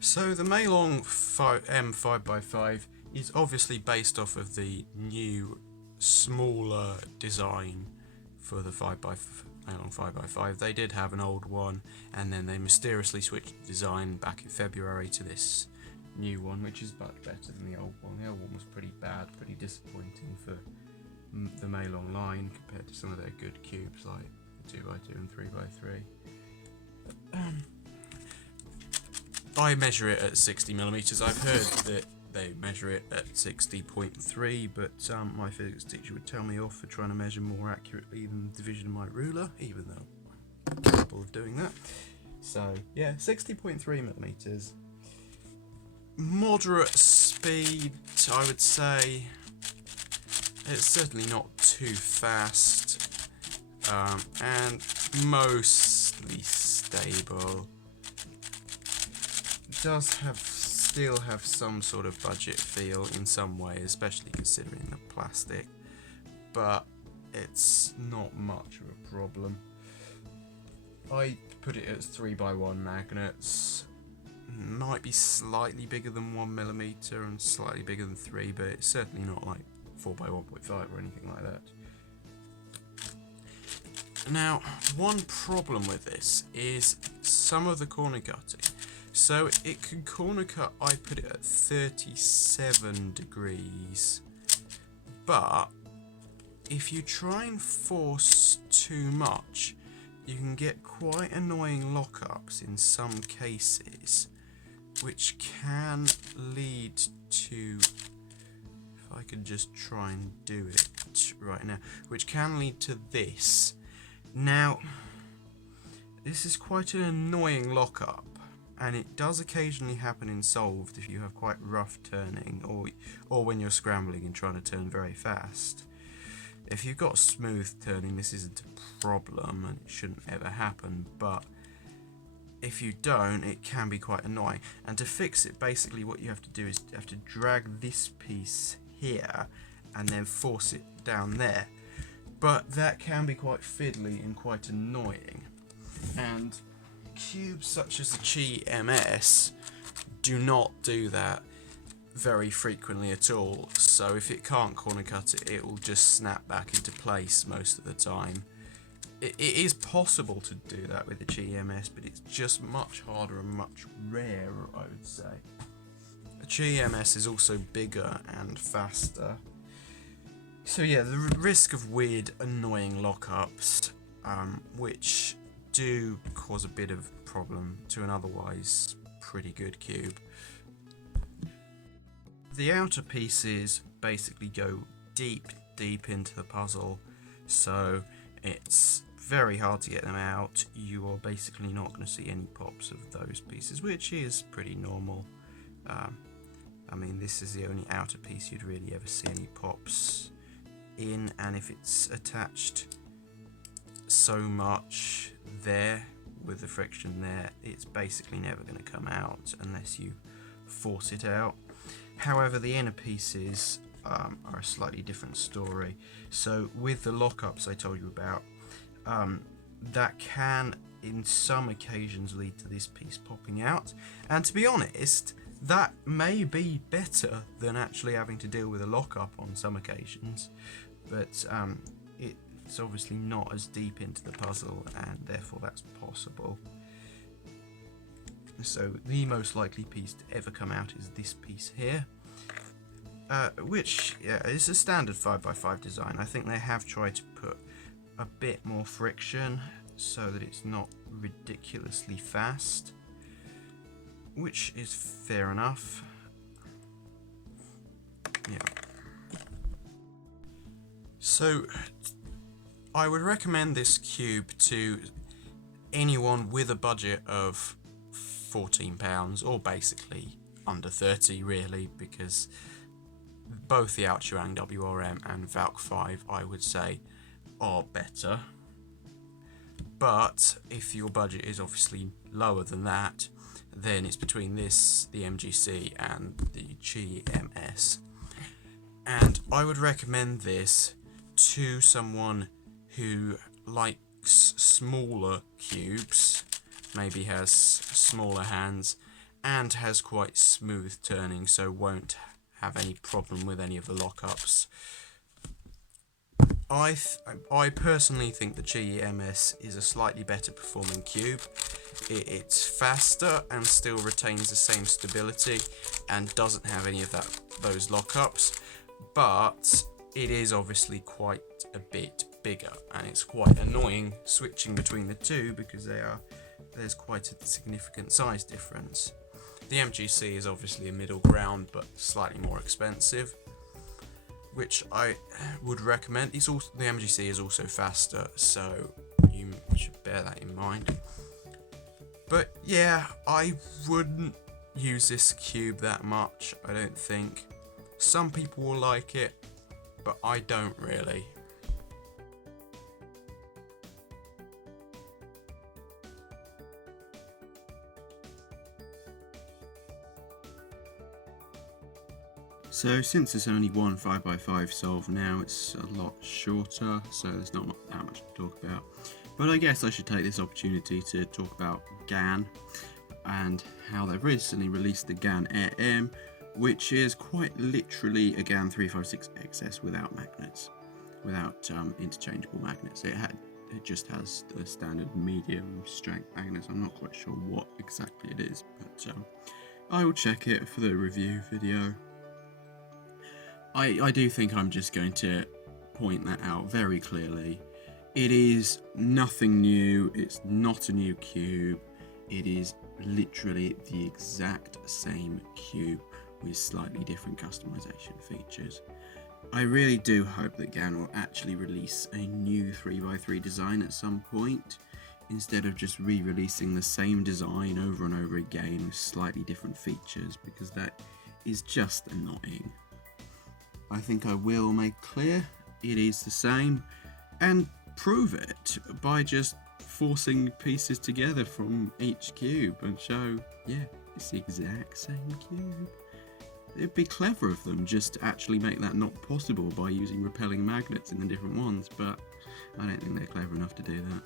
So the Meilong M5x5 is obviously based off of the new, smaller design for the Meilong 5x5. They did have an old one, and then they mysteriously switched the design back in February to this new one, which is much better than the old one. The old one was pretty bad, pretty disappointing for the Meilong line compared to some of their good cubes like 2x2 and 3x3. I measure it at 60mm. I've heard that they measure it at 60.3, but my physics teacher would tell me off for trying to measure more accurately than the division of my ruler, even though I'm capable of doing that. So yeah, 60.3mm. Moderate speed, I would say. It's certainly not too fast, and mostly stable. Does still have some sort of budget feel in some way, especially considering the plastic, but it's not much of a problem. I put it as 3x1 magnets. Might be slightly bigger than 1mm and slightly bigger than 3, but it's certainly not like 4x1.5 or anything like that. Now, one problem with this is some of the corner cutting. So it can corner cut, I put it at 37 degrees, but if you try and force too much, you can get quite annoying lockups in some cases, which can lead to, if I could just try and do it right now, which can lead to this. Now, this is quite an annoying lockup, and it does occasionally happen in solved if you have quite rough turning, or when you're scrambling and trying to turn very fast. If you've got smooth turning, this isn't a problem and it shouldn't ever happen, but if you don't, it can be quite annoying. And to fix it, basically what you have to do is you have to drag this piece here and then force it down there. But that can be quite fiddly and quite annoying. And cubes such as the Chi MS do not do that very frequently at all, so if it can't corner cut it, it will just snap back into place most of the time. It is possible to do that with the Chi MS, but it's just much harder and much rarer, I would say. The Chi MS is also bigger and faster. So yeah, the risk of weird, annoying lockups, which do cause a bit of problem to an otherwise pretty good cube. The outer pieces basically go deep into the puzzle, so it's very hard to get them out. You are basically not going to see any pops of those pieces, which is pretty normal. I mean, this is the only outer piece you'd really ever see any pops in, and if it's attached so much there with the friction there, it's basically never going to come out unless you force it out. However, the inner pieces are a slightly different story. So with the lockups I told you about, that can in some occasions lead to this piece popping out, and to be honest, that may be better than actually having to deal with a lockup on some occasions, but it's obviously not as deep into the puzzle, and therefore that's possible. So the most likely piece to ever come out is this piece here, which is a standard 5x5 design. I think they have tried to put a bit more friction so that it's not ridiculously fast, which is fair enough. Yeah. So I would recommend this cube to anyone with a budget of £14, or basically under 30 really, because both the Outrang WRM and Valk 5 I would say are better. But if your budget is obviously lower than that, then it's between this, the MGC and the Chi MS. And I would recommend this to someone who likes smaller cubes, maybe has smaller hands, and has quite smooth turning, so won't have any problem with any of the lockups. I personally think the GEMS is a slightly better performing cube. It's faster and still retains the same stability and doesn't have any of those lockups, but it is obviously quite a bit bigger, and it's quite annoying switching between the two because there's quite a significant size difference. The MGC is obviously a middle ground, but slightly more expensive, which I would recommend. The MGC is also faster, so you should bear that in mind. But yeah, I wouldn't use this cube that much, I don't think. Some people will like it, but I don't really. So since there's only one 5x5 solve now, it's a lot shorter, so there's not that much to talk about. But I guess I should take this opportunity to talk about GAN and how they've recently released the GAN Air M, which is quite literally a GAN 356XS without magnets, without interchangeable magnets. It just has the standard medium strength magnets. I'm not quite sure what exactly it is, but I will check it for the review video. I do think I'm just going to point that out very clearly. It is nothing new, it's not a new cube, it is literally the exact same cube with slightly different customization features. I really do hope that GAN will actually release a new 3x3 design at some point, instead of just re-releasing the same design over and over again with slightly different features, because that is just annoying. I think I will make clear it is the same, and prove it by just forcing pieces together from each cube and show, yeah, it's the exact same cube. It'd be clever of them just to actually make that not possible by using repelling magnets in the different ones, but I don't think they're clever enough to do that.